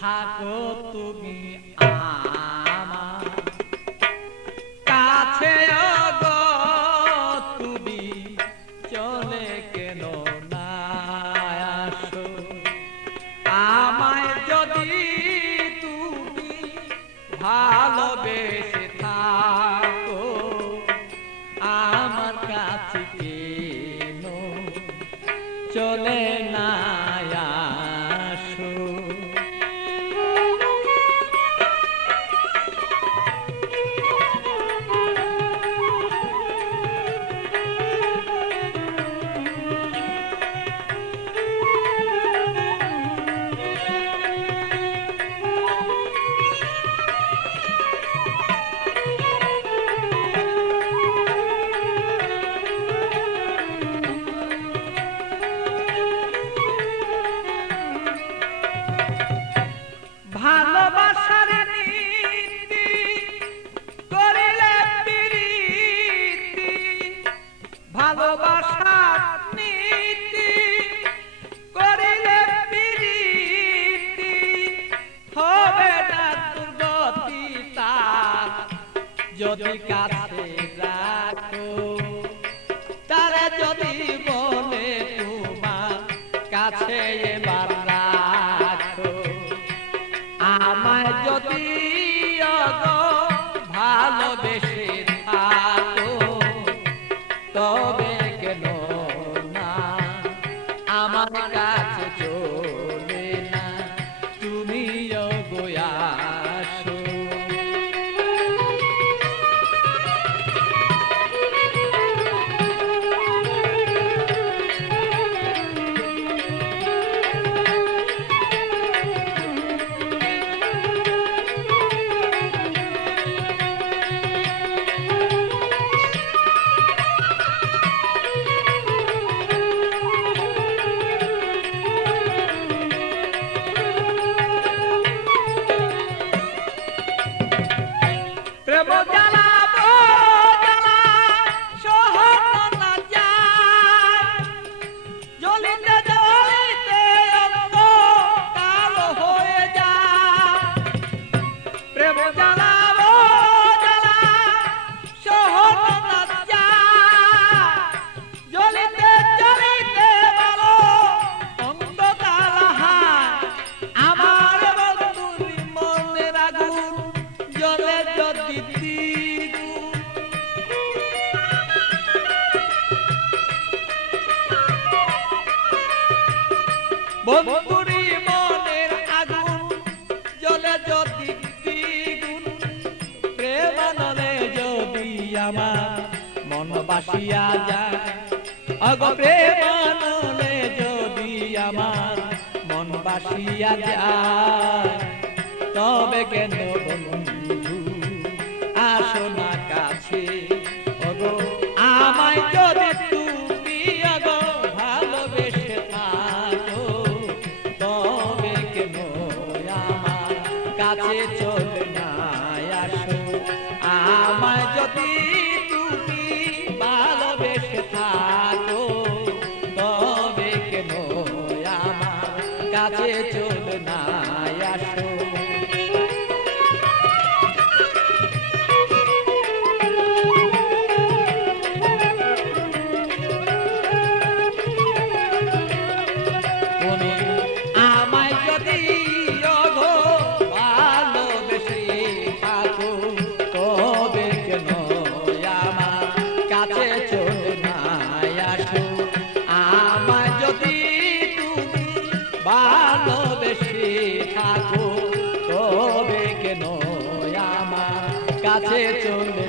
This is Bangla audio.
থাকো তুমি কাছে তুমি, চলে কেন না আমায় যদি তুমি থাকো, আমার কাছে কেন চলে না ভালোবাসার নীতি করিলে পিরিতি তা যদি কাছে যায় Oh. বন্ধুরি মনের আগুন, জলে যদি দ্বিগুণ প্রেম নলে যদি আমার মন বাসিয়া যায়, অগ প্রেম নলে যদি আমার মন বাসিয়া যায়, তবে কেন বন্ধু, আসো না I ya Aqui tu